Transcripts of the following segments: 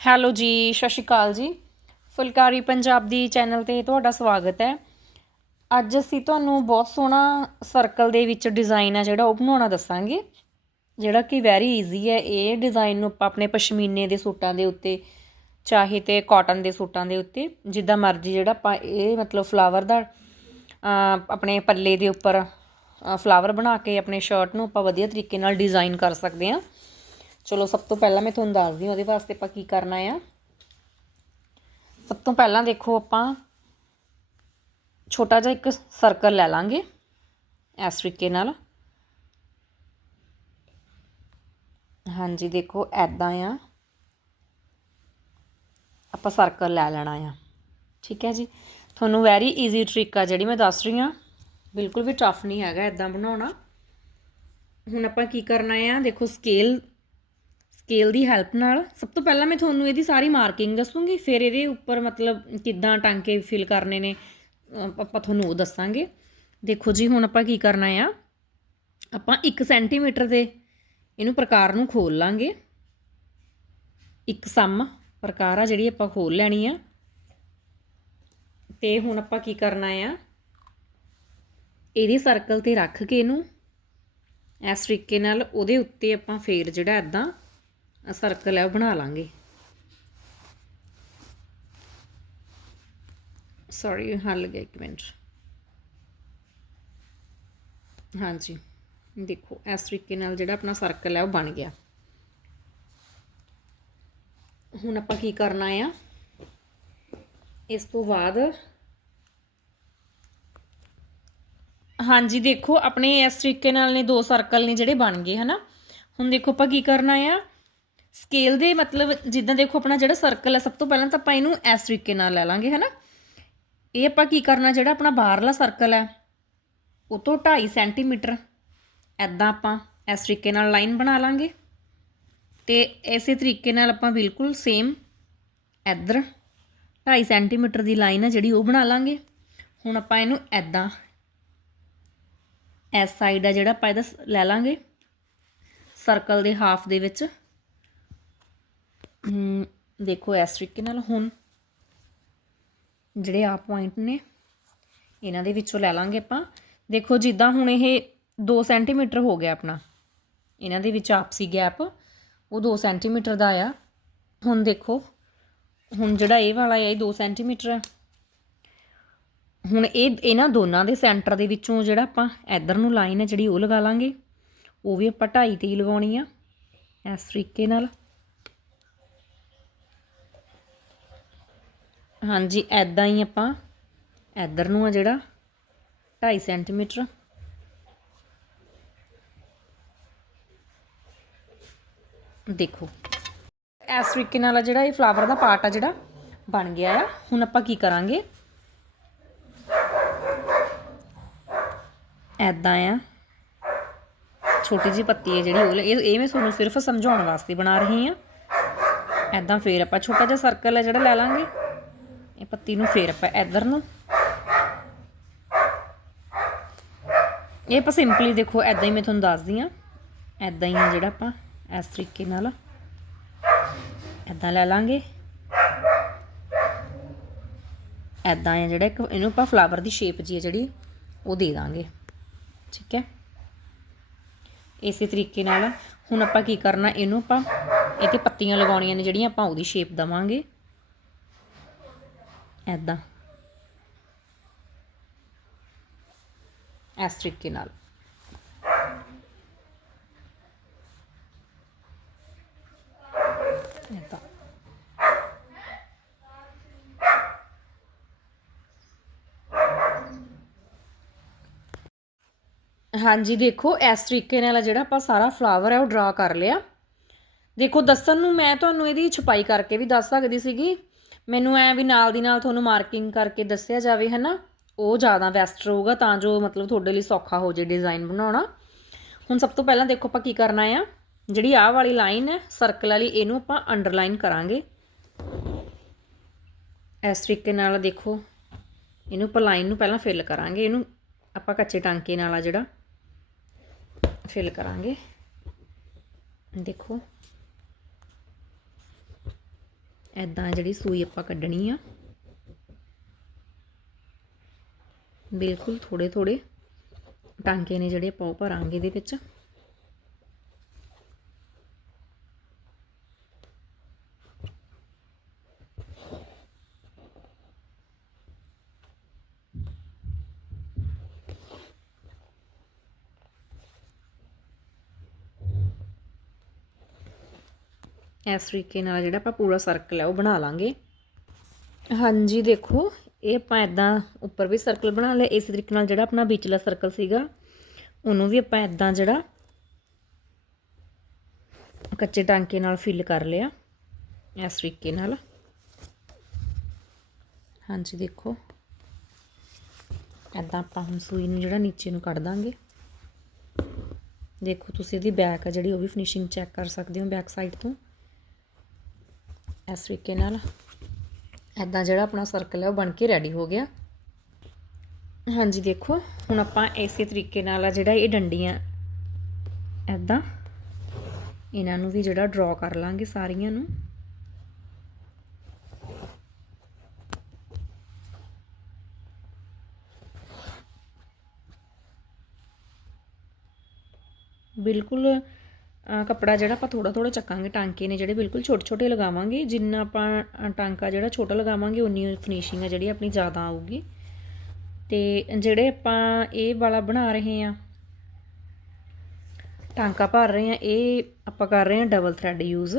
Hello ਜੀ, ਸਤਿ ਸ਼੍ਰੀ ਅਕਾਲ ਜੀ। ਫੁਲਕਾਰੀ ਪੰਜਾਬ ਦੀ ਚੈਨਲ ਤੇ ਤੁਹਾਡਾ ਸਵਾਗਤ ਹੈ। ਅੱਜ ਅਸੀਂ ਤੁਹਾਨੂੰ ਬਹੁਤ ਸੋਹਣਾ ਸਰਕਲ ਦੇ ਵਿੱਚ ਡਿਜ਼ਾਈਨ ਆ ਜਿਹੜਾ ਉਹ ਬਣਾਉਣਾ ਦੱਸਾਂਗੇ। ਜਿਹੜਾ ਕਿ ਵੈਰੀ ਈਜ਼ੀ ਹੈ। ਇਹ ਡਿਜ਼ਾਈਨ ਨੂੰ ਆਪਾਂ ਆਪਣੇ ਪਸ਼ਮੀਨੇ ਦੇ ਸੂਟਾਂ ਦੇ ਉੱਤੇ, ਚਾਹੇ ਤੇ ਕਾਟਨ ਦੇ ਸੂਟਾਂ ਦੇ ਉੱਤੇ, ਜਿੱਦਾਂ ਮਰਜ਼ੀ ਜਿਹੜਾ ਆਪਾਂ ਇਹ ਮਤਲਬ ਫਲਾਵਰ ਦਾ ਆਪਣੇ ਪੱਲੇ ਦੇ ਉੱਪਰ ਫਲਾਵਰ ਬਣਾ ਕੇ ਆਪਣੇ ਸ਼ਰਟ ਨੂੰ ਆਪਾਂ ਵਧੀਆ ਤਰੀਕੇ ਨਾਲ ਡਿਜ਼ਾਈਨ ਕਰ ਸਕਦੇ ਹਾਂ। ਚਲੋ, ਸਭ ਤੋਂ ਪਹਿਲਾਂ ਮੈਂ ਤੁਹਾਨੂੰ ਦੱਸਦੀ ਹਾਂ ਉਹਦੇ ਵਾਸਤੇ ਆਪਾਂ ਕੀ ਕਰਨਾ ਆ। ਸਭ ਤੋਂ ਪਹਿਲਾਂ ਦੇਖੋ ਆਪਾਂ ਛੋਟਾ ਜਿਹਾ ਇੱਕ ਸਰਕਲ ਲੈ ਲਾਂਗੇ ਇਸ ਤਰੀਕੇ ਨਾਲ। ਹਾਂਜੀ, ਦੇਖੋ ਐਦਾਂ ਆ। ਆਪਾਂ ਸਰਕਲ ਲੈ ਲੈਣਾ ਆ। ਠੀਕ ਹੈ ਜੀ? ਤੁਹਾਨੂੰ ਵੈਰੀ ਈਜ਼ੀ ਟ੍ਰਿਕ ਆ ਜਿਹੜੀ ਮੈਂ ਦੱਸ ਰਹੀ ਹਾਂ। ਬਿਲਕੁਲ ਵੀ ਟਫ ਨਹੀਂ ਹੈਗਾ ਐਦਾਂ ਬਣਾਉਣਾ। ਹੁਣ ਆਪਾਂ ਕੀ ਕਰਨਾ ਆ, ਦੇਖੋ ਸਕੇਲ ਸਕੇਲ ਦੀ ਹੈਲਪ ਨਾਲ ਸਭ ਤੋਂ ਪਹਿਲਾਂ ਮੈਂ ਤੁਹਾਨੂੰ ਇਹਦੀ ਸਾਰੀ ਮਾਰਕਿੰਗ ਦੱਸੂਗੀ, ਫਿਰ ਇਹਦੇ ਉੱਪਰ ਮਤਲਬ ਕਿੱਦਾਂ ਟਾਂਕੇ ਫਿਲ ਕਰਨੇ ਨੇ ਆਪਾਂ ਤੁਹਾਨੂੰ ਉਹ ਦੱਸਾਂਗੇ। ਦੇਖੋ ਜੀ, ਹੁਣ ਆਪਾਂ ਕੀ ਕਰਨਾ ਆ, ਆਪਾਂ 1 ਸੈਂਟੀਮੀਟਰ ਦੇ ਇਹਨੂੰ ਪ੍ਰਕਾਰ ਨੂੰ ਖੋਲ ਲਾਂਗੇ। ਇੱਕ ਸਮ ਪ੍ਰਕਾਰ ਆ ਜਿਹੜੀ ਆਪਾਂ ਖੋਲ ਲੈਣੀ ਆ। ਤੇ ਹੁਣ ਆਪਾਂ ਕੀ ਕਰਨਾ ਆ, ਇਹਦੇ ਸਰਕਲ ਤੇ ਰੱਖ ਕੇ ਇਹਨੂੰ, ਇਸ ਤਰੀਕੇ ਨਾਲ ਉਹਦੇ ਉੱਤੇ ਆਪਾਂ ਫੇਰ ਜਿਹੜਾ ਇਦਾਂ ਸਰਕਲ ਹੈ ਉਹ ਬਣਾ ਲਾਂਗੇ। ਸੌਰੀ ਹੱਲ ਗਿਆ ਇੱਕ ਮਿੰਟ। ਹਾਂਜੀ, ਦੇਖੋ, ਇਸ ਤਰੀਕੇ ਨਾਲ ਜਿਹੜਾ ਆਪਣਾ ਸਰਕਲ ਹੈ ਉਹ ਬਣ ਗਿਆ। ਹੁਣ ਆਪਾਂ ਕੀ ਕਰਨਾ ਆ? ਇਸ ਤੋਂ ਬਾਅਦ ਹਾਂਜੀ, ਦੇਖੋ, ਆਪਣੇ ਇਸ ਤਰੀਕੇ ਨਾਲ ਨੇ ਦੋ ਸਰਕਲ ਨੇ ਜਿਹੜੇ ਬਣ ਗਏ, ਹਨਾ? ਹੁਣ ਦੇਖੋ ਆਪਾਂ ਕੀ ਕਰਨਾ ਆ? ਸਕੇਲ ਦੇ ਮਤਲਬ ਜਿੱਦਾਂ ਦੇਖੋ ਆਪਣਾ ਜਿਹੜਾ ਸਰਕਲ ਹੈ ਸਭ ਤੋਂ ਪਹਿਲਾਂ ਤਾਂ ਆਪਾਂ ਇਹਨੂੰ ਇਸ ਤਰੀਕੇ ਨਾਲ ਲੈ ਲਾਂਗੇ, ਹਨਾ? ਇਹ ਆਪਾਂ ਕੀ ਕਰਨਾ, ਜਿਹੜਾ ਆਪਣਾ ਬਾਹਰਲਾ ਸਰਕਲ ਹੈ ਉਹ ਤੋਂ 2.5 ਸੈਂਟੀਮੀਟਰ ਐਦਾਂ ਆਪਾਂ ਇਸ ਤਰੀਕੇ ਨਾਲ ਲਾਈਨ ਬਣਾ ਲਾਂਗੇ ਤੇ ਇਸੇ ਤਰੀਕੇ ਨਾਲ ਆਪਾਂ ਬਿਲਕੁਲ ਸੇਮ ਇੱਧਰ 2.5 ਸੈਂਟੀਮੀਟਰ ਦੀ ਲਾਈਨ ਹੈ ਜਿਹੜੀ ਉਹ ਬਣਾ ਲਾਂਗੇ। ਹੁਣ ਆਪਾਂ ਇਹਨੂੰ ਐਦਾਂ ਇਸ ਸਾਈਡ ਆ ਜਿਹੜਾ ਆਪਾਂ ਇਹਦਾ ਸ- ਲੈ ਲਾਂਗੇ। ਸਰਕਲ ਦੇ ਹਾਫ ਦੇ ਵਿੱਚ ਦੇਖੋ, ਇਸ ਤਰੀਕੇ ਨਾਲ ਹੁਣ ਜਿਹੜੇ ਆ ਪੁਆਇੰਟ ਨੇ, ਇਹਨਾਂ ਦੇ ਵਿੱਚੋਂ ਲੈ ਲਾਂਗੇ ਆਪਾਂ। ਦੇਖੋ, ਜਿੱਦਾਂ ਹੁਣ ਇਹ 2 ਸੈਂਟੀਮੀਟਰ ਹੋ ਗਿਆ ਆਪਣਾ। ਇਹਨਾਂ ਦੇ ਵਿੱਚ ਆਪਸੀ ਗੈਪ ਉਹ 2 ਸੈਂਟੀਮੀਟਰ ਦਾ ਆ। ਹੁਣ ਦੇਖੋ, ਹੁਣ ਜਿਹੜਾ ਇਹ ਵਾਲਾ ਹੈ ਇਹ 2 ਸੈਂਟੀਮੀਟਰ ਹੈ ਹੁਣ ਇਹ, ਇਹਨਾਂ ਦੋਨਾਂ ਦੇ ਸੈਂਟਰ ਦੇ ਵਿੱਚੋਂ ਜਿਹੜਾ ਆਪਾਂ ਇੱਧਰ ਨੂੰ ਲਾਈਨ ਹੈ ਜਿਹੜੀ ਉਹ ਲਗਾ ਲਾਂਗੇ। ਉਹ ਵੀ ਆਪਾਂ 2.5 ਤੇ ਹੀ ਲਗਾਉਣੀ ਆ, ਇਸ ਤਰੀਕੇ ਨਾਲ। ਹਾਂਜੀ ਐਦਾਂ ਹੀ ਆਪਾਂ ਇੱਧਰ ਨੂੰ ਆ ਜਿਹੜਾ 2.5 ਸੈਂਟੀਮੀਟਰ। ਦੇਖੋ, ਇਸ ਤਰੀਕੇ ਨਾਲ ਜਿਹੜਾ ਇਹ ਫਲਾਵਰ ਦਾ ਪਾਰਟ ਆ ਜਿਹੜਾ, ਬਣ ਗਿਆ ਆ। ਹੁਣ ਆਪਾਂ ਕੀ ਕਰਾਂਗੇ? ਐਦਾਂ ਆ। ਛੋਟੀ ਜਿਹੀ ਪੱਤੀ ਹੈ ਜਿਹੜੀ, ਉਹ ਇਹ ਇਹ ਮੈਂ ਤੁਹਾਨੂੰ ਸਿਰਫ ਸਮਝਾਉਣ ਵਾਸਤੇ ਬਣਾ ਰਹੀ ਹਾਂ ਐਦਾਂ ਫੇਰ ਆਪਾਂ ਛੋਟਾ ਜਿਹਾ ਸਰਕਲ ਹੈ ਜਿਹੜਾ ਲੈ ਲਾਂਗੇ। ਇਹ ਪੱਤੀ ਨੂੰ ਫੇਰ ਆਪਾਂ ਇੱਧਰ ਨੂੰ। ਇਹ ਆਪਾਂ ਸਿੰਪਲੀ ਦੇਖੋ ਐਦਾਂ ਹੀ ਮੈਂ ਤੁਹਾਨੂੰ ਦੱਸਦੀ ਹਾਂ। ਐਦਾਂ ਹੀ ਆ ਜਿਹੜਾ ਆਪਾਂ ਇਸ ਤਰੀਕੇ ਨਾਲ ਐਦਾਂ ਲੈ ਲਾਂਗੇ। ਐਦਾਂ ਆ ਜਿਹੜਾ ਇੱਕ, ਇਹਨੂੰ ਆਪਾਂ ਫਲਾਵਰ ਦੀ ਸ਼ੇਪ ਜੀ ਹੈ ਜਿਹੜੀ, ਉਹ ਦੇ ਦਾਂਗੇ। ਠੀਕ ਹੈ? ਇਸੇ ਤਰੀਕੇ ਨਾਲ ਹੁਣ ਆਪਾਂ ਕੀ ਕਰਨਾ, ਇਹਨੂੰ ਆਪਾਂ, ਇਹ ਤੇ ਪੱਤੀਆਂ ਲਗਾਉਣੀਆਂ ਨੇ ਜਿਹੜੀਆਂ, ਆਪਾਂ ਉਹਦੀ ਸ਼ੇਪ ਦਵਾਂਗੇ। ਐਦਾਂ ਇਸ ਤਰੀਕੇ ਨਾਲ। ਐਦਾਂ ਹਾਂਜੀ, ਦੇਖੋ, ਇਸ ਤਰੀਕੇ ਨਾਲ ਜਿਹੜਾ ਆਪਾਂ ਸਾਰਾ ਫਲਾਵਰ ਹੈ ਉਹ ਡਰਾ ਕਰ ਲਿਆ। ਦੇਖੋ, ਦੱਸਣ ਨੂੰ ਮੈਂ ਤੁਹਾਨੂੰ ਇਹਦੀ ਛਪਾਈ ਕਰਕੇ ਵੀ ਦੱਸ ਸਕਦੀ ਸੀਗੀ। ਮੈਨੂੰ ਐ ਵੀ ਨਾਲ ਦੀ ਨਾਲ ਤੁਹਾਨੂੰ ਮਾਰਕਿੰਗ ਕਰਕੇ ਦੱਸਿਆ ਜਾਵੇ, ਹਨਾ? ਉਹ ਜ਼ਿਆਦਾ ਬੈਸਟ ਰਹੂਗਾ ਤਾਂ ਜੋ ਮਤਲਬ ਤੁਹਾਡੇ ਲਈ ਸੌਖਾ ਹੋ ਜੇ ਡਿਜ਼ਾਈਨ ਬਣਾਉਣਾ। ਹੁਣ ਸਭ ਤੋਂ ਪਹਿਲਾਂ ਦੇਖੋ ਆਪਾਂ ਕੀ ਕਰਨਾ ਆ। ਜਿਹੜੀ ਆਹ ਵਾਲੀ ਲਾਈਨ ਹੈ ਸਰਕਲ ਵਾਲੀ, ਇਹਨੂੰ ਆਪਾਂ ਅੰਡਰਲਾਈਨ ਕਰਾਂਗੇ। ਇਸ ਤਰੀਕੇ ਨਾਲ ਦੇਖੋ, ਇਹਨੂੰ ਆਪਾਂ ਲਾਈਨ ਨੂੰ ਪਹਿਲਾਂ ਫਿਲ ਕਰਾਂਗੇ। ਇਹਨੂੰ ਆਪਾਂ ਕੱਚੇ ਟਾਂਕੇ ਨਾਲ ਆ ਜਿਹੜਾ ਫਿਲ ਕਰਾਂਗੇ। ਦੇਖੋ ਐਦਾਂ ਜਿਹੜੀ ਸੂਈ ਆਪਾਂ ਕੱਢਣੀ ਆ। ਬਿਲਕੁਲ ਥੋੜੇ ਥੋੜੇ ਟਾਂਕੇ ਨੇ ਜਿਹੜੇ ਆਪਾਂ ਉਹ ਭਰਾਂਗੇ ਦੇ ਵਿੱਚ। ਇਸ ਤਰੀਕੇ ਨਾਲ ਜਿਹੜਾ ਆਪਾਂ ਪੂਰਾ ਸਰਕਲ ਹੈ ਉਹ ਬਣਾ ਲਾਂਗੇ। ਹਾਂਜੀ, ਦੇਖੋ, ਇਹ ਆਪਾਂ ਇਦਾਂ ਉੱਪਰ ਵੀ ਸਰਕਲ ਬਣਾ ਲਿਆ। ਇਸੇ ਤਰੀਕੇ ਨਾਲ ਜਿਹੜਾ ਆਪਣਾ ਵਿਚਲਾ ਸਰਕਲ ਸੀਗਾ, ਉਹਨੂੰ ਵੀ ਆਪਾਂ ਇਦਾਂ ਜਿਹੜਾ ਕੱਚੇ ਟਾਂਕੇ ਨਾਲ ਫਿਲ ਕਰ ਲਿਆ, ਇਸ ਤਰੀਕੇ ਨਾਲ। ਹਾਂਜੀ, ਦੇਖੋ ਇਦਾਂ ਆਪਾਂ ਹੁਣ ਸੂਈ ਨੂੰ ਜਿਹੜਾ ਨੀਚੇ ਨੂੰ ਕੱਢ ਦਾਂਗੇ। ਦੇਖੋ, ਤੁਸੀਂ ਇਹਦੀ ਬੈਕ ਆ ਜਿਹੜੀ, ਉਹ ਵੀ ਫਿਨਿਸ਼ਿੰਗ ਚੈੱਕ ਕਰ ਸਕਦੇ ਹੋ ਬੈਕ ਸਾਈਡ ਤੋਂ। ਇਸ ਤਰੀਕੇ ਨਾਲ ਐਦਾਂ ਜਿਹੜਾ ਆਪਣਾ ਸਰਕਲ ਹੈ ਉਹ ਬਣ ਕੇ ਰੈਡੀ ਹੋ ਗਿਆ। ਹਾਂਜੀ, ਦੇਖੋ, ਹੁਣ ਆਪਾਂ ਇਸੇ ਤਰੀਕੇ ਨਾਲ ਆ ਜਿਹੜਾ ਇਹ ਡੰਡੀਆਂ ਐਦਾਂ ਇਹਨਾਂ ਨੂੰ ਵੀ ਜਿਹੜਾ ਡਰਾ ਕਰ ਲਾਂਗੇ ਸਾਰੀਆਂ ਨੂੰ। ਬਿਲਕੁਲ ਕੱਪੜਾ ਜਿਹੜਾ ਆਪਾਂ ਥੋੜਾ ਥੋੜਾ ਚੱਕਾਂਗੇ, ਟਾਂਕੇ ਨੇ ਜਿਹੜੇ ਬਿਲਕੁਲ ਛੋਟੇ ਛੋਟੇ ਲਗਾਵਾਂਗੇ, ਜਿੰਨਾ ਆਪਾਂ ਟਾਂਕਾ ਜਿਹੜਾ ਛੋਟਾ ਲਗਾਵਾਂਗੇ ਉਨੀ ਫਿਨਿਸ਼ਿੰਗ ਹੈ ਜਿਹੜੀ ਆਪਣੀ ਜ਼ਿਆਦਾ ਆਊਗੀ। ਤੇ ਜਿਹੜੇ ਆਪਾਂ ਇਹ ਵਾਲਾ ਬਣਾ ਰਹੇ ਆ ਟਾਂਕਾ ਭਰ ਰਹੇ ਆ ਇਹ ਆਪਾਂ ਕਰ ਰਹੇ ਆ ਡਬਲ ਥ੍ਰੈਡ ਯੂਜ਼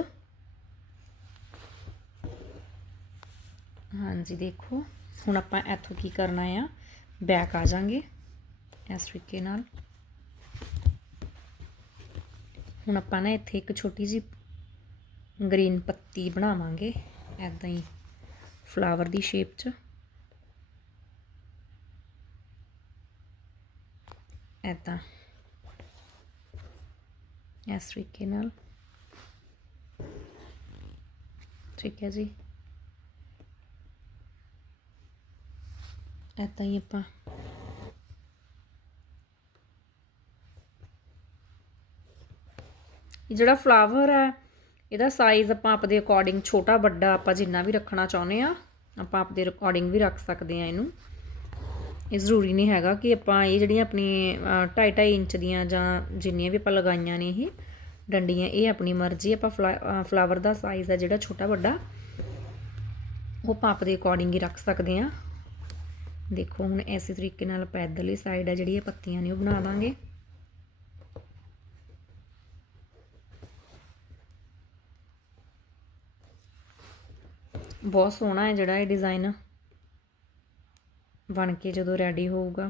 ਹਾਂਜੀ, ਦੇਖੋ, ਹੁਣ ਆਪਾਂ ਇੱਥੋਂ ਕੀ ਕਰਨਾ ਆ ਬੈਕ ਆ ਜਾਾਂਗੇ, ਇਸ ਤਰੀਕੇ ਨਾਲ। ਹੁਣ ਆਪਾਂ ਨਾ ਇੱਥੇ ਇੱਕ ਛੋਟੀ ਜੀ ਗ੍ਰੀਨ ਪੱਤੀ ਬਣਾਵਾਂਗੇ। ਐਦਾਂ ਹੀ ਫਲਾਵਰ ਦੀ ਸ਼ੇਪ 'ਚ। ਐਦਾਂ ਇਸ ਤਰੀਕੇ ਨਾਲ। ਠੀਕ ਹੈ ਜੀ। ਐਦਾਂ ਹੀ ਆਪਾਂ ਇਹ ਜਿਹੜਾ ਫਲਾਵਰ ਹੈ, ਇਹਦਾ ਸਾਈਜ਼ ਆਪਾਂ ਆਪਦੇ ਅਕੋਰਡਿੰਗ ਛੋਟਾ, ਵੱਡਾ ਆਪਾਂ ਜਿੰਨਾ ਵੀ ਰੱਖਣਾ ਚਾਹੁੰਦੇ ਆ ਆਪਾਂ ਆਪਦੇ ਅਕੋਰਡਿੰਗ ਵੀ ਰੱਖ ਸਕਦੇ ਆ ਇਹਨੂੰ। ਇਹ ਜ਼ਰੂਰੀ ਨਹੀਂ ਹੈਗਾ ਕਿ ਆਪਾਂ ਇਹ ਜਿਹੜੀਆਂ ਆਪਣੀ 2.5 ਇੰਚ ਦੀਆਂ ਜਾਂ ਜਿੰਨੀਆਂ ਵੀ ਆਪਾਂ ਲਗਾਈਆਂ ਨੇ ਇਹ, ਡੰਡੀਆਂ, ਇਹ ਆਪਣੀ ਮਰਜ਼ੀ ਆਪਾਂ ਫਲਾਵਰ ਦਾ ਸਾਈਜ਼ ਹੈ ਜਿਹੜਾ ਛੋਟਾ, ਵੱਡਾ, ਉਹ ਆਪਾਂ ਆਪਦੇ ਅਕੋਰਡਿੰਗ ਹੀ ਰੱਖ ਸਕਦੇ ਆ ਦੇਖੋ ਹੁਣ ਐਸੇ ਤਰੀਕੇ ਨਾਲ ਆਪਾਂ ਇੱਧਰਲੀ ਸਾਈਡ ਹੈ ਜਿਹੜੀ ਇਹ ਪੱਤੀਆਂ ਨੇ ਉਹ ਬਣਾ ਦਾਂਗੇ। ਬਹੁਤ ਸੋਹਣਾ ਹੈ ਜਿਹੜਾ ਇਹ ਡਿਜ਼ਾਈਨ ਬਣ ਕੇ ਜਦੋਂ ਰੈਡੀ ਹੋਊਗਾ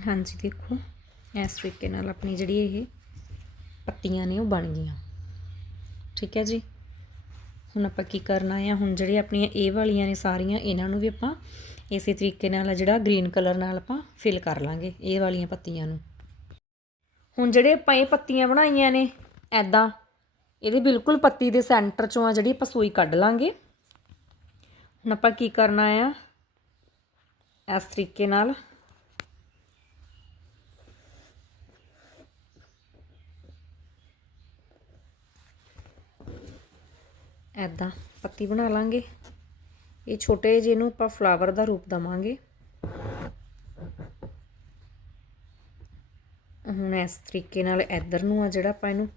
ਹਾਂਜੀ ਦੇਖੋ ਇਸ ਤਰੀਕੇ ਨਾਲ ਆਪਣੀ ਜਿਹੜੀ ਇਹ ਪੱਤੀਆਂ ਨੇ ਉਹ ਬਣ ਗਈਆਂ। ਠੀਕ ਹੈ ਜੀ? ਹੁਣ ਆਪਾਂ ਕੀ ਕਰਨਾ ਆ? ਹੁਣ ਜਿਹੜੇ ਆਪਣੀਆਂ ਇਹ ਵਾਲੀਆਂ ਨੇ ਸਾਰੀਆਂ, ਇਹਨਾਂ ਨੂੰ ਵੀ ਆਪਾਂ ਇਸੇ ਤਰੀਕੇ ਨਾਲ ਜਿਹੜਾ ਗ੍ਰੀਨ ਕਲਰ ਨਾਲ ਆਪਾਂ ਫਿਲ ਕਰ ਲਾਂਗੇ, ਇਹ ਵਾਲੀਆਂ ਪੱਤੀਆਂ ਨੂੰ। ਹੁਣ ਜਿਹੜੇ ਆਪਾਂ ਇਹ ਪੱਤੀਆਂ ਬਣਾਈਆਂ ਨੇ ਐਦਾਂ ਇਹਦੇ ਬਿਲਕੁਲ ਪੱਤੀ ਦੇ ਸੈਂਟਰ ਚੋਂ ਆ ਜਿਹੜੀ ਆਪਾਂ ਸੂਈ ਕੱਢ ਲਾਂਗੇ। ਹੁਣ ਆਪਾਂ ਕੀ ਕਰਨਾ ਆ? ਇਸ ਤਰੀਕੇ ਨਾਲ ਐਦਾਂ ਪੱਤੀ ਬਣਾ ਲਾਂਗੇ। ਇਹ ਛੋਟੇ ਜਿਹੇ ਨੂੰ ਆਪਾਂ ਫਲਾਵਰ ਦਾ ਰੂਪ ਦਵਾਂਗੇ। ਹੁਣ ਇਸ ਤਰੀਕੇ ਨਾਲ ਇੱਧਰ ਨੂੰ ਆ ਜਿਹੜਾ ਆਪਾਂ ਇਹਨੂੰ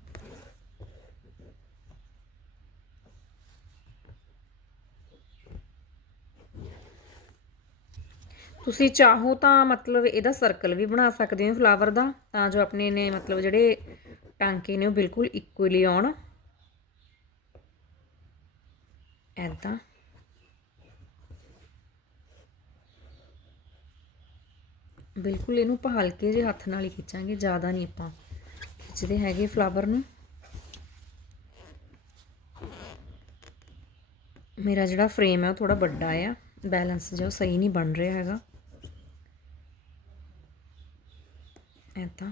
ਤੁਸੀਂ ਚਾਹੋ ਤਾਂ ਮਤਲਬ ਇਹਦਾ ਸਰਕਲ ਵੀ ਬਣਾ ਸਕਦੇ ਹੋ ਫਲਾਵਰ ਦਾ, ਤਾਂ ਜੋ ਆਪਣੇ ਨੇ ਮਤਲਬ ਜਿਹੜੇ ਟਾਂਕੇ ਨੇ ਉਹ ਬਿਲਕੁਲ ਇਕੁਅਲੀ ਆਉਣ। ਐਦਾਂ ਬਿਲਕੁਲ ਇਹਨੂੰ ਆਪਾਂ ਹਲਕੇ ਜਿਹੇ ਹੱਥ ਨਾਲ ਹੀ ਖਿੱਚਾਂਗੇ, ਜ਼ਿਆਦਾ ਨਹੀਂ ਆਪਾਂ ਖਿੱਚਦੇ ਹੈਗੇ ਫਲਾਵਰ ਨੂੰ। ਮੇਰਾ ਜਿਹੜਾ ਫਰੇਮ ਹੈ ਉਹ ਥੋੜਾ ਵੱਡਾ ਆ ਬੈਲੈਂਸ ਜੋ ਸਹੀ ਨਹੀਂ ਬਣ ਰਿਹਾ ਹੈਗਾ। ਐਤਾ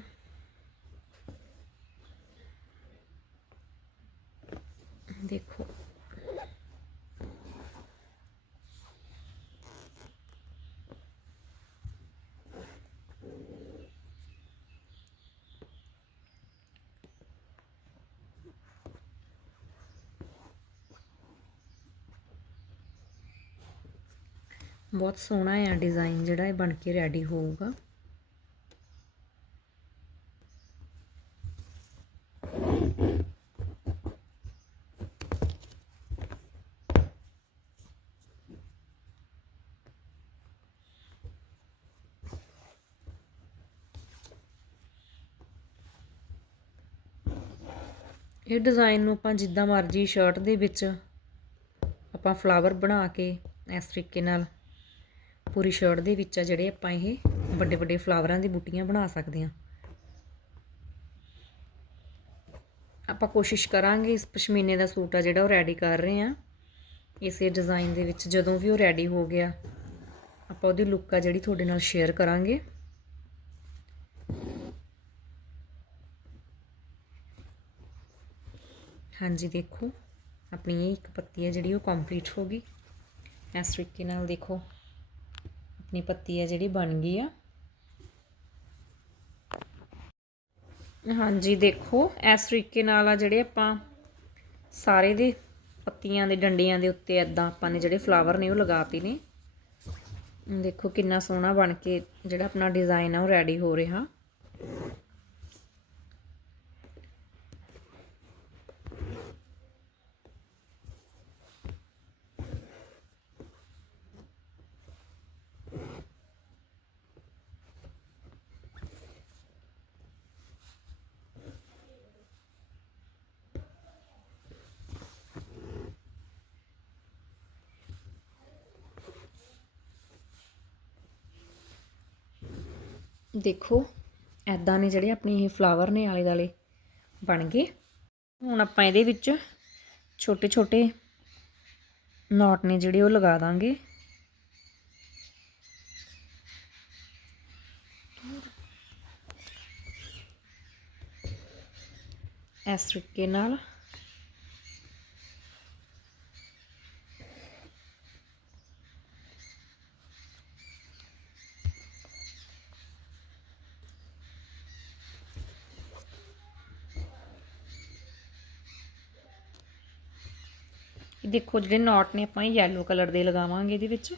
ਦੇਖੋ। ਬਹੁਤ ਸੋਹਣਾ ਆ ਡਿਜ਼ਾਈਨ ਜਿਹੜਾ ਇਹ ਬਣ ਕੇ ਰੈਡੀ ਹੋਊਗਾ। ਇਹ ਡਿਜ਼ਾਈਨ ਨੂੰ ਆਪਾਂ ਜਿੱਦਾਂ ਮਰਜ਼ੀ ਸ਼ਰਟ ਦੇ ਵਿੱਚ ਆਪਾਂ ਫਲਾਵਰ ਬਣਾ ਕੇ ਇਸ ਤਰੀਕੇ ਨਾਲ ਪੂਰੀ ਸ਼ਰਟ ਦੇ ਵਿੱਚ ਆ ਜਿਹੜੇ ਆਪਾਂ ਇਹ ਵੱਡੇ ਵੱਡੇ ਫਲਾਵਰਾਂ ਦੀ ਬੂਟੀਆਂ ਬਣਾ ਸਕਦੇ ਹਾਂ। ਆਪਾਂ ਕੋਸ਼ਿਸ਼ ਕਰਾਂਗੇ ਇਸ ਪਸ਼ਮੀਨੇ ਦਾ ਸੂਟ ਆ ਜਿਹੜਾ ਉਹ ਰੈਡੀ ਕਰ ਰਹੇ ਹਾਂ। ਇਸੇ ਡਿਜ਼ਾਈਨ ਦੇ ਵਿੱਚ ਜਦੋਂ ਵੀ ਉਹ ਰੈਡੀ ਹੋ ਗਿਆ, ਆਪਾਂ ਉਹਦੀ ਲੁੱਕ ਆ ਜਿਹੜੀ ਤੁਹਾਡੇ ਨਾਲ ਸ਼ੇਅਰ ਕਰਾਂਗੇ। ਹਾਂਜੀ, ਦੇਖੋ, ਆਪਣੀ ਇਹ ਇੱਕ ਪੱਤੀ ਹੈ ਜਿਹੜੀ ਉਹ ਕੰਪਲੀਟ ਹੋ ਗਈ। ਇਸ ਤਰੀਕੇ ਨਾਲ ਦੇਖੋ। ਆਪਣੀ ਪੱਤੀ ਆ ਜਿਹੜੀ ਬਣ ਗਈ ਆ। ਹਾਂਜੀ, ਦੇਖੋ, ਇਸ ਤਰੀਕੇ ਨਾਲ ਆ ਜਿਹੜੇ ਆਪਾਂ ਸਾਰੇ ਦੇ ਪੱਤੀਆਂ ਦੇ, ਡੰਡੀਆਂ ਦੇ ਉੱਤੇ ਐਦਾਂ ਆਪਾਂ ਨੇ ਜਿਹੜੇ ਫਲਾਵਰ ਨੇ ਉਹ ਲਗਾਤੇ ਨੇ। ਦੇਖੋ ਕਿੰਨਾ ਸੋਹਣਾ ਬਣ ਕੇ ਜਿਹੜਾ ਆਪਣਾ ਡਿਜ਼ਾਈਨ ਆ ਉਹ ਰੈਡੀ ਹੋ ਰਿਹਾ। ਦੇਖੋ ਐਦਾਂ ਨੇ ਜਿਹੜੇ ਆਪਣੇ ਇਹ ਫਲਾਵਰ ਨੇ ਆਲੇ ਦਾਲੇ ਬਣ ਗਏ। ਹੁਣ ਆਪਾਂ ਇਹਦੇ ਵਿੱਚ ਛੋਟੇ ਛੋਟੇ ਨੋਟ ਨੇ ਜਿਹੜੇ ਉਹ ਲਗਾ ਦਾਂਗੇ। ਇਸ ਤਰੀਕੇ ਨਾਲ ਦੇਖੋ ਜਿਹੜੇ ਨੋਟ ਨੇ ਆਪਾਂ ਯੈਲੋ ਕਲਰ ਦੇ ਲਗਾਵਾਂਗੇ ਇਹਦੇ ਵਿੱਚ।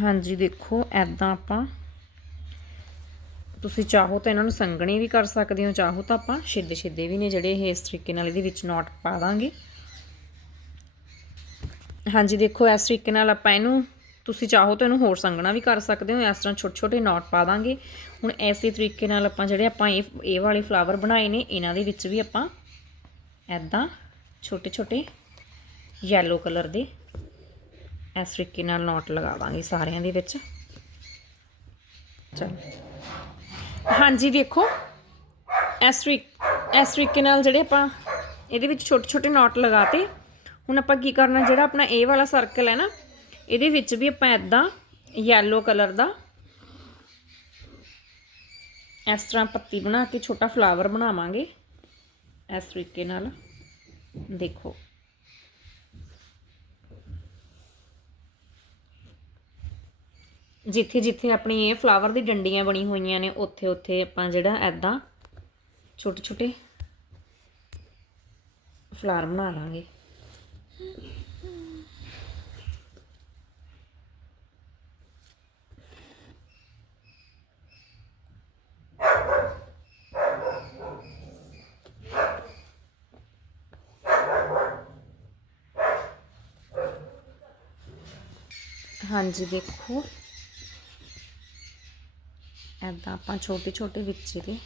ਹਾਂਜੀ, ਦੇਖੋ ਐਦਾਂ ਆਪਾਂ ਤੁਸੀਂ ਚਾਹੋ ਤਾਂ ਇਹਨਾਂ ਨੂੰ ਸੰਘਣੇ ਵੀ ਕਰ ਸਕਦੇ ਹੋ, ਚਾਹੋ ਤਾਂ ਆਪਾਂ ਛਿੱਦੇ ਛਿੱਦੇ ਵੀ ਨੇ ਜਿਹੜੇ ਇਹ ਇਸ ਤਰੀਕੇ ਨਾਲ ਇਹਦੇ ਵਿੱਚ ਨੋਟ ਪਾ ਦਾਂਗੇ। ਹਾਂਜੀ, ਦੇਖੋ, ਇਸ ਤਰੀਕੇ ਨਾਲ ਆਪਾਂ ਇਹਨੂੰ ਤੁਸੀਂ ਚਾਹੋ ਤਾਂ ਇਹਨੂੰ ਹੋਰ ਸੰਘਣਾ ਵੀ ਕਰ ਸਕਦੇ ਹੋ, ਇਸ ਤਰ੍ਹਾਂ ਛੋਟੇ ਛੋਟੇ ਨੋਟ ਪਾ ਦਾਂਗੇ। ਹੁਣ ਐਸੇ ਤਰੀਕੇ ਨਾਲ ਆਪਾਂ ਜਿਹੜੇ ਆਪਾਂ ਇਹ ਇਹ ਵਾਲੇ ਫਲਾਵਰ ਬਣਾਏ ਨੇ, ਇਹਨਾਂ ਦੇ ਵਿੱਚ ਵੀ ਆਪਾਂ ਐਦਾਂ ਛੋਟੇ ਛੋਟੇ ਯੈਲੋ ਕਲਰ ਦੇ ਇਸ ਤਰੀਕੇ ਨਾਲ ਨੋਟ ਲਗਾ ਦਾਂਗੇ ਸਾਰਿਆਂ ਦੇ ਵਿੱਚ। ਚਲ। ਹਾਂਜੀ, ਦੇਖੋ, ਇਸ ਤਰੀਕ, ਇਸ ਤਰੀਕੇ ਨਾਲ ਜਿਹੜੇ ਆਪਾਂ ਇਹਦੇ ਵਿੱਚ ਛੋਟੇ ਛੋਟੇ ਨੋਟ ਲਗਾਤੇ ਹੁਣ ਆਪਾਂ ਕੀ ਕਰਨਾ, ਜਿਹੜਾ ਆਪਣਾ ਇਹ ਵਾਲਾ ਸਰਕਲ ਹੈ ਨਾ ਇਹਦੇ ਵਿੱਚ ਵੀ ਆਪਾਂ ਇਦਾਂ ਯੈਲੋ ਕਲਰ ਦਾ ਇਸ ਤਰ੍ਹਾਂ ਪੱਤੀ ਬਣਾ ਕੇ ਛੋਟਾ ਫਲਾਵਰ ਬਣਾਵਾਂਗੇ। ਇਸ ਤਰੀਕੇ ਨਾਲ ਦੇਖੋ। ਜਿੱਥੇ ਜਿੱਥੇ ਆਪਣੀ ਇਹ ਫਲਾਵਰ ਦੀ ਡੰਡੀਆਂ ਬਣੀ ਹੋਈਆਂ ਨੇ, ਉੱਥੇ ਉੱਥੇ ਆਪਾਂ ਜਿਹੜਾ ਐਦਾਂ ਛੋਟੇ ਛੋਟੇ ਫਲਾਵਰ ਬਣਾ ਲਾਂਗੇ। ਹਾਂਜੀ, ਦੇਖੋ। ਐਦਾਂ ਆਪਾਂ ਛੋਟੇ ਛੋਟੇ ਵਿੱਚ ਇਹਦੇ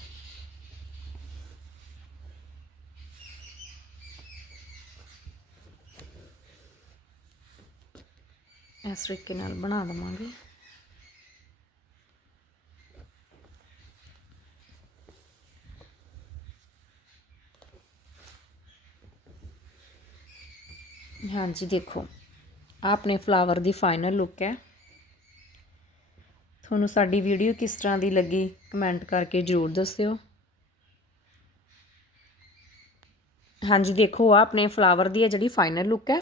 ਇਸ ਤਰੀਕੇ ਨਾਲ ਬਣਾ ਦਵਾਂਗੇ। ਹਾਂਜੀ, ਦੇਖੋ। ਆਹ ਆਪਣੇ ਫਲਾਵਰ ਦੀ ਫਾਈਨਲ ਲੁੱਕ ਹੈ। ਤੁਹਾਨੂੰ ਸਾਡੀ ਵੀਡੀਓ ਕਿਸ ਤਰ੍ਹਾਂ ਦੀ ਲੱਗੀ ਕਮੈਂਟ ਕਰਕੇ ਜ਼ਰੂਰ ਦੱਸਿਓ। ਹਾਂਜੀ, ਦੇਖੋ ਆ ਆਪਣੇ ਫਲਾਵਰ ਦੀ ਹੈ ਜਿਹੜੀ ਫਾਈਨਲ ਲੁੱਕ ਹੈ।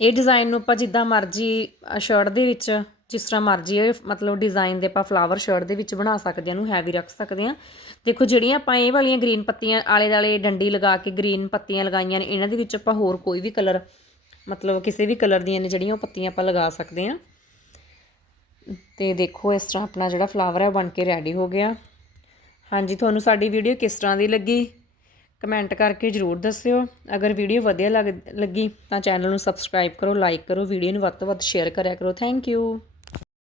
ਇਹ ਡਿਜ਼ਾਈਨ ਨੂੰ ਆਪਾਂ ਜਿੱਦਾਂ ਮਰਜ਼ੀ ਸ਼ਰਟ ਦੇ ਵਿੱਚ, ਜਿਸ ਤਰ੍ਹਾਂ ਮਰਜ਼ੀ ਇਹ ਮਤਲਬ ਡਿਜ਼ਾਈਨ ਦੇ ਆਪਾਂ ਫਲਾਵਰ ਸ਼ਰਟ ਦੇ ਵਿੱਚ ਬਣਾ ਸਕਦੇ ਹਾਂ ਨੂੰ ਹੈਵੀ ਰੱਖ ਸਕਦੇ ਹਾਂ। ਦੇਖੋ, ਜਿਹੜੀਆਂ ਆਪਾਂ ਇਹ ਵਾਲੀਆਂ ਗ੍ਰੀਨ ਪੱਤੀਆਂ ਆਲੇ ਦਾਲੇ ਡੰਡੀ ਲਗਾ ਕੇ ਗ੍ਰੀਨ ਪੱਤੀਆਂ ਲਗਾਈਆਂ ਨੇ, ਇਹਨਾਂ ਦੇ ਵਿੱਚ ਆਪਾਂ ਹੋਰ ਕੋਈ ਵੀ ਕਲਰ ਮਤਲਬ ਕਿਸੇ ਵੀ ਕਲਰ ਦੀਆਂ ਨੇ ਜਿਹੜੀਆਂ ਉਹ ਪੱਤੀਆਂ ਆਪਾਂ ਲਗਾ ਸਕਦੇ ਹਾਂ। ਤੇ ਦੇਖੋ ਇਸ ਤਰ੍ਹਾਂ ਆਪਣਾ ਜਿਹੜਾ ਫਲਾਵਰ ਹੈ ਬਣ ਕੇ ਰੈਡੀ ਹੋ ਗਿਆ। ਹਾਂਜੀ, ਤੁਹਾਨੂੰ ਸਾਡੀ ਵੀਡੀਓ ਕਿਸ ਤਰ੍ਹਾਂ ਦੀ ਲੱਗੀ? ਕਮੈਂਟ ਕਰਕੇ ਜਰੂਰ ਦੱਸਿਓ। ਅਗਰ ਵੀਡੀਓ ਵਧੀਆ ਲੱਗ, ਲੱਗੀ ਤਾਂ ਚੈਨਲ ਨੂੰ ਸਬਸਕ੍ਰਾਈਬ ਕਰੋ ਲਾਈਕ ਕਰੋ ਵੀਡੀਓ ਨੂੰ ਵੱਧ ਤੋਂ ਵੱਧ ਸ਼ੇਅਰ ਕਰਿਆ ਕਰੋ। Thank you